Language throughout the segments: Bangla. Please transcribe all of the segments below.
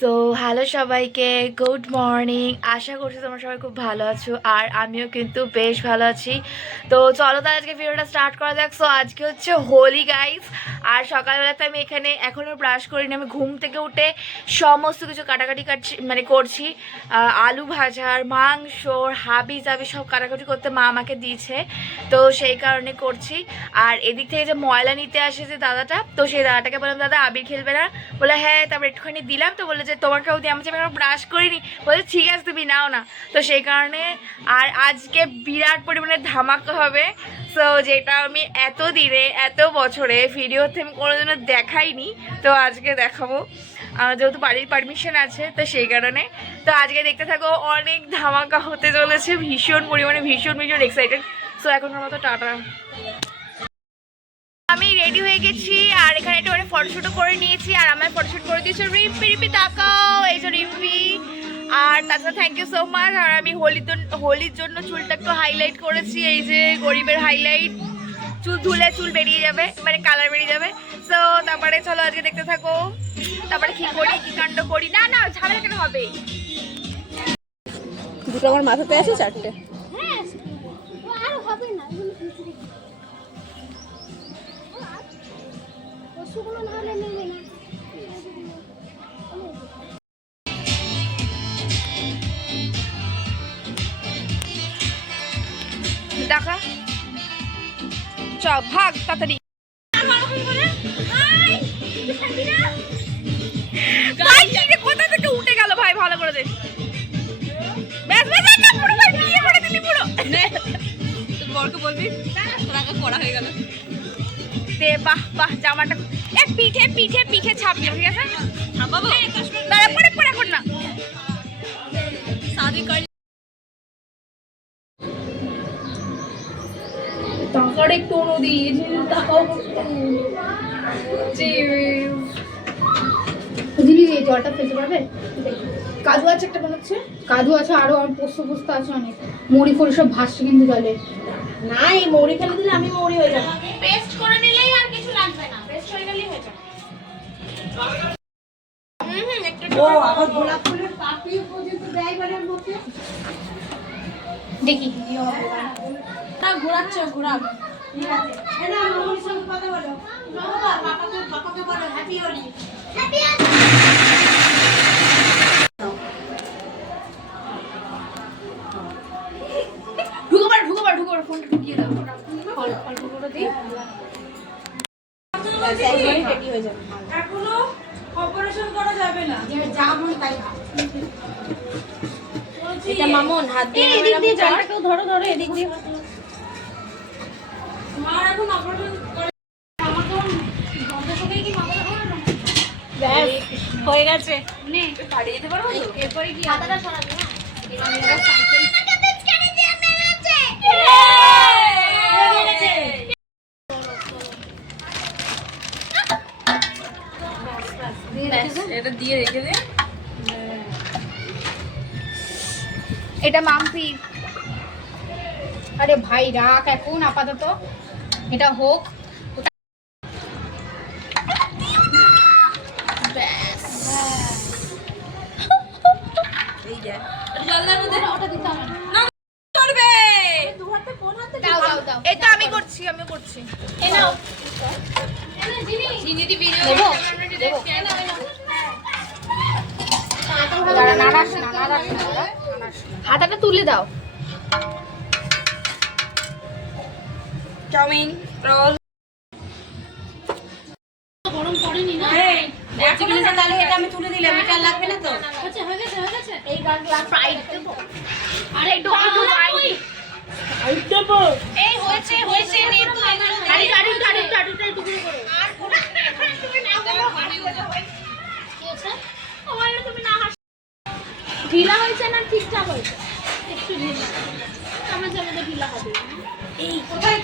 সো হ্যালো সবাইকে, গুড মর্নিং। আশা করছি তোমরা সবাই খুব ভালো আছো, আর আমিও কিন্তু বেশ ভালো আছি। তো চলো তাহলে আজকে ভিডিওটা স্টার্ট করা যাক। সো আজকে হচ্ছে হোলি গাইস, আর সকালবেলাতে আমি এখানে এখনও ব্রাশ করিনি। আমি ঘুম থেকে উঠে সমস্ত কিছু কাটাকাটি করছি। আলু ভাজার, মাংসর, হাবি জাবি সব কাটাকাটি করতে মা আমাকে দিয়েছে, তো সেই কারণে করছি। আর এদিক থেকে যে ময়লা নিতে আসে যে দাদাটা, তো সেই দাদাটাকে বললাম দাদা আবির খেলবে না, বলে হ্যাঁ। তারপর একটুখানি দিলাম, তো বলে যে তোমাকেও দিয়ে, আমি ব্রাশ করিনি, বলে ঠিক আছে তুমি নাও না। তো সেই কারণে আর আজকে বিরাট পরিমাণে ধামাকা হবে। সো যেটা আমি এত দিনে এত বছরে ভিডিওতে আমি কোনোদিনও দেখাইনি, তো আজকে দেখাবো। যেহেতু বাড়ির পারমিশন আছে, তো সেই কারণে তো আজকে দেখতে থাকো। অনেক ধামাকা হতে চলেছে, ভীষণ পরিমাণে ভীষণ এক্সাইটেড। সো এখনকার মতো টাটা। আমি রেডি হয়ে গেছি, আর এখানে একটু ফটোশ্যুটও করে নিয়েছি, আর আমার ফটোশ্যুট করে দিয়েছে রিম্পি তাকাও, এই যে রিম্পি। আর তাছাড়া থ্যাংক ইউ সো মাচ। আর আমি হোলির জন্য চুলটা একটু হাইলাইট করেছি, এই যে গরিবের হাইলাইট। চুল ধুলে চুল বেরিয়ে যাবে, মানে কালার বেরিয়ে যাবে। তো তারপরে চলো আজকে দেখতে থাকো, তারপরে কি করি কি কাণ্ড করি। না না ঝামেলা কেন হবে, দুটো আমার মাথাতে আছে, চারটে। দেখা চ ভাগ তাড়াতাড়ি। কোথা থেকে উঠে গেল ভাই, ভালো করে দে। বরকে বলবি তোরা করা হয়ে গেল। দে বাহ বাহ, জামাটা পিঠে পিঠে পিঠে ছাপি, ঠিক আছে ছাপাবো, তারপরে পরে এখন না। শাদি কর টাকার একটু নদী টাকাও জলটা ফেলতে পারবে? কাজু আছে একটা মনে হচ্ছে, কাজু আছে, আরো পোস্ত আছে অনেক, মুড়ি ফুড়ি সব ভাসছে কিন্তু জলে। না, এই মৌরি ফেলে দিলে আমি মৌরি হয়ে যাবো। পেস্ট করে নিলেই আর কিছু লাগবে না, পেস্ট হয়ে গেলেই হয়ে যাবে। ও আবার গোলাপ ফুলের পাপড়ি পর্যন্ত দেয় বাড়ির মধ্যে। দেখি না ঘোরাচ্ছে, ঘোরাক। ঠিক আছে, এনা মামুর সঙ্গে কথা বলো। বাবা পাপাকে বলো হ্যাপি হোলি। হ্যাপি হোলি। ঢুকো ফোনটা ঢুকিয়ে দাও, অল্প করে দিই। রেডি হয়ে যাবে, এখনো অপারেশন করা যাবে না, যা মন তাই। এটা মামুন হাত দিয়ে এদিক দিয়ে জলটাকেও ধরো এদিক দিয়ে। মার এখন অপারেশন করে আমাকে বন্ধ করে কি মাথাটা ধরে না। ব্যাস হয়ে গেছে, নে বাড়ি যেতে পারবো তো। এরপরে কি হাতটা সরাবে না, এরা সাইকেল এটা দিয়ে রেখে দে। এটা মাম্পি। আরে ভাই রাখ এখন আপাতত, এটা হোক। এটা আমি করছি, আমিও করছি। হাতাটা তুলে দাও। চাউমিন রোল গরম পড়েনি না? তাহলে এটা আমি তুলে দিলাম, এটা লাগবে না তো। হয়ে গেছে এই গান ফ্রাইড দেবো, আরে একটু এই হয়েছে নে তো আরে টাটুটা টুকরো করো। আর কোন তুমি না বলো হাসি হয়ে যাবে। কি আছে আমার, তুমি না হাসি। ঢিলা হয়েছে না ঠিকঠাক হয়েছে? একটু ঢিলা, আমরা যেমন ঢিলা হবে। এই কোথায়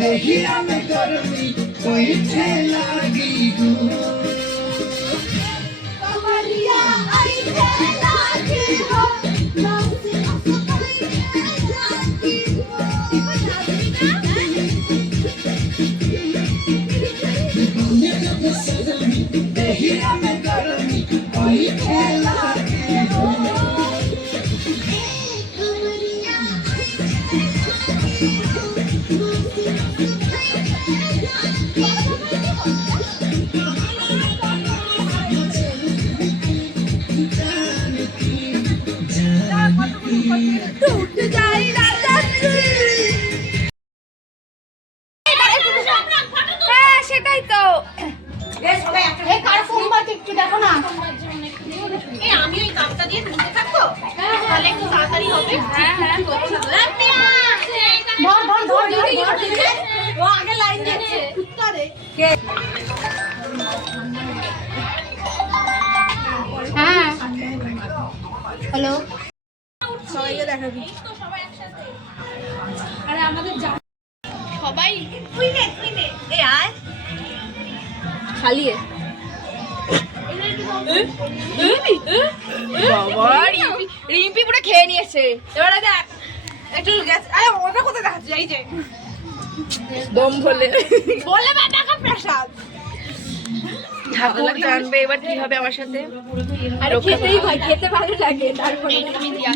देहिया में गर्मी कोई ठेला लगी हो कमरिया आई ठेला की हो नाम से असफाई ठेला की हो देहिया में गर्मी कोई ठेला लगी हो कमरिया टूट जाए হ্যাঁ সেটাই তো। এই কার ফোন বাজে একটু দেখো না। আমি ওই কাপটা দিয়ে তুলতে থাকবো তাহলে একটু তাড়াতাড়ি হবে। হ্যাঁ হ্যাঁ ধর ধর ধর ধর ধর। ও আগে লাইন দিচ্ছে কুত্তা রে হ্যাঁ হ্যালো সবাইকে দেখাবি আরে আমাদের সবাই তুই নে এ আয় খালি বাবা রিম্পি রিম্পি পুরো খেয়ে নিয়েছে। এবারে দেখ একটু গ্যাস আরে ওটা কোথায় দেখাচ্ছে এই যে দম ভরে বলে বেটা প্রসাদ ঠাকুর জানবে এবার কি হবে আমার সাথে। আরে খেতেই ভাই খেতে ভালো লাগে তারপরে আমি দিয়া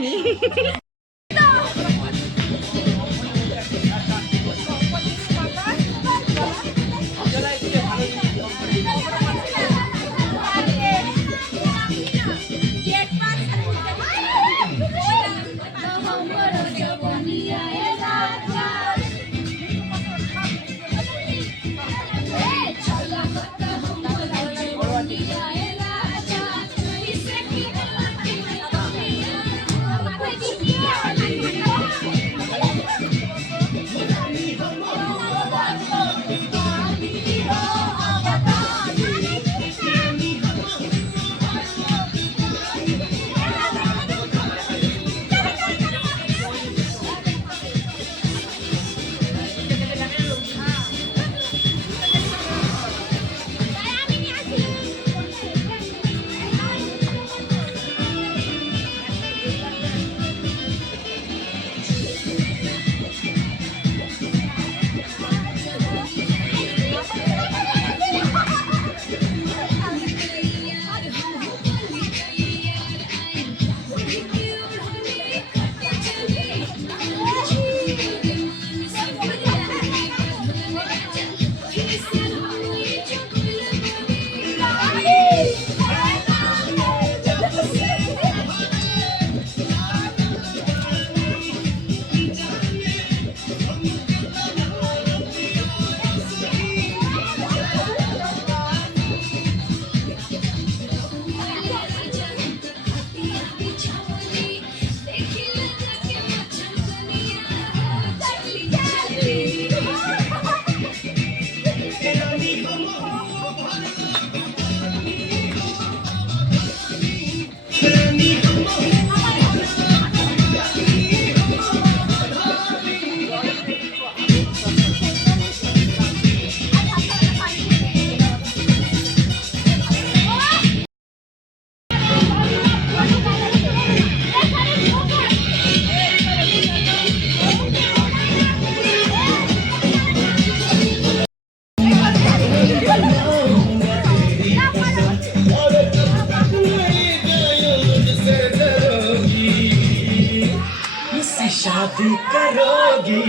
शादी करोगी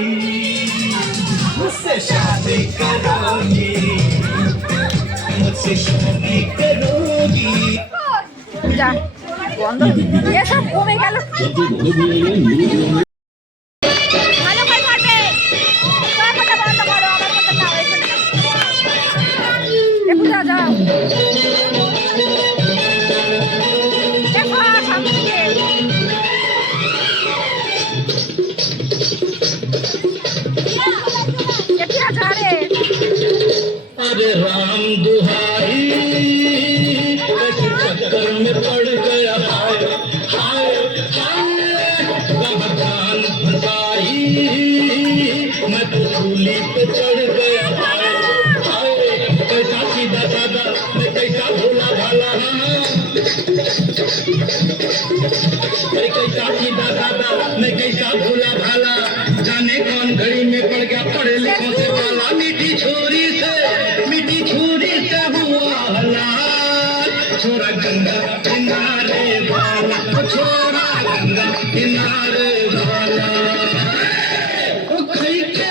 मुझसे शादी करोगी मुझसे शादी करोगी যা বন্ধ এসব কমে গেল ভালো করে করবে তোর কথা বন্ধ করো আমার কথা না ওই একটু যা যাও দেখো সামনে দিকে একটু যা রে अरे राम दुहाई चक्कर में पड़ गया हाय हाय हाय जान फसाई मैं तो झूली पे चढ़ गया हाय हाय कैसा सीधा साधा मैं कैसा भोला भाला अरे कैसा सीधा साधा मैं कैसा भोला भाला जाने कौन घड़ी में पड़ गया पढ़े लिखों से पाला मीठी छोरी से हुआ हलाल छोरा गंगा किनारे वाला छोरा गंगा किनारे वाला ओ खई के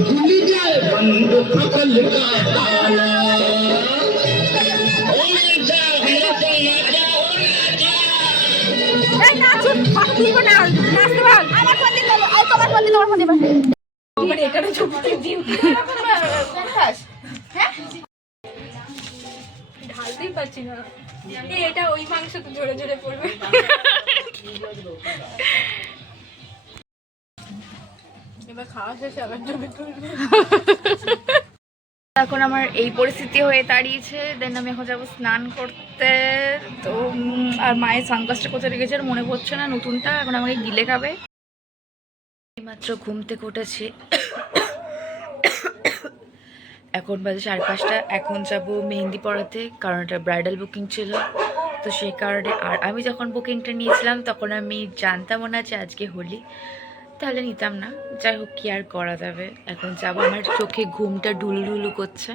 भूल जाए बंद अकल का ताला ओ जा এই নাচুন কথা দিব না নাচতে বল আমার ফোন দিতে বল এই তোমার ফোন দিতে তোমার ফোন দিবা আমার এখানে চুপটি দিন হ্যাঁ ঢালতেই পারছি না এটা ওই মাংস তো ঝরে ঝরে পড়বে এবার খাওয়া শেষে আবার ঝরে পড়বে এখন আমার এই পরিস্থিতি হয়ে দাঁড়িয়েছে দেন আমি এখন যাবো স্নান করতে তো আর মায়ের সানগ্লাসটা কোথায় রেখেছে আর মনে পড়ছে না নতুনটা এখন আমাকে গিলে খাবে মাত্র ঘুম থেকে উঠেছি এখন বাজে 5:30 এখন যাবো মেহেন্দি পড়াতে কারণ এটা ব্রাইডাল বুকিং ছিল তো সেই কারণে আর আমি যখন বুকিংটা নিয়েছিলাম তখন আমি জানতামও না যে আজকে হোলি তাহলে নিতাম না যাই হোক কি আর করা যাবে এখন যাবো আমার চোখে ঘুমটা ডুলু করছে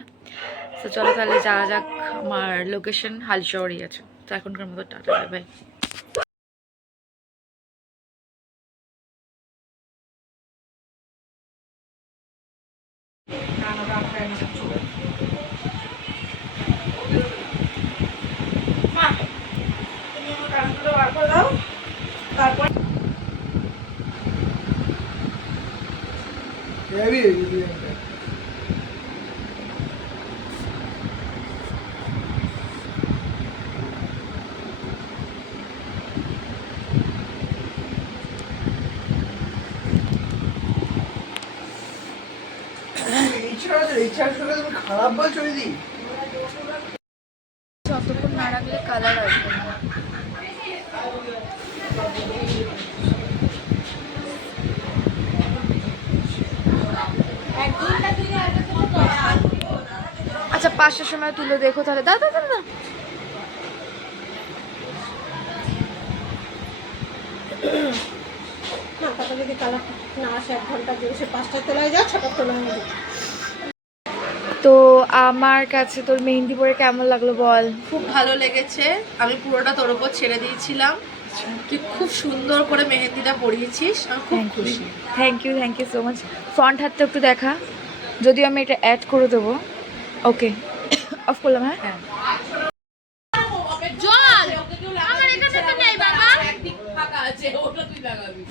তো চলো তাহলে যাওয়া যাক আমার লোকেশন হালিশহরই আছে তো এখনকার মতো টাটা বাই খারাপ বলছো দিদি যতক্ষণ না রাখলে কালার আসবে না আচ্ছা 5টার সময় তুলে দেখো তাহলে দাদা দাদা না তারপর যদি কালার না আসে 1 ঘন্টা জোরে 5টায় তোলা যায় 6টায় তোলা যায় তো আমার কাছে তোর মেহেন্দি পরে কেমন লাগলো বল খুব ভালো লেগেছে আমি পুরোটা তোর উপর ছেড়ে দিয়েছিলাম তুই খুব সুন্দর করে মেহেন্দিটা পরিয়েছিস আমি খুব খুশি thank you so much front হাতটা একটু দেখা যদিও আমি এটা অ্যাড করে দেবো ওকে অফ করলাম হ্যাঁ জল আমার এখানে তো নেই বাবা একদিক ফাঁকা আছে ওটা তুই লাগাবি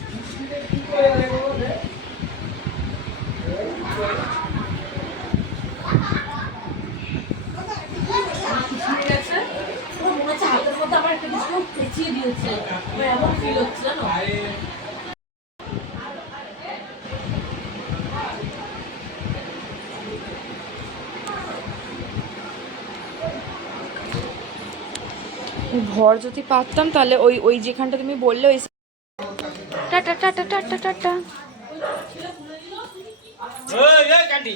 হাতের মধ্যে আমার একটা কিছু পেঁচিয়ে দিয়েছে এমন ফিল হচ্ছে জানো ঘর যদি পারতাম তাহলে ওই ওই যেখানটা তুমি বললে ওই টাটা টাটা টাটা টাটা এই ক্যান্ডি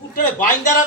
কুকুরটা বাইন্দা রাখলা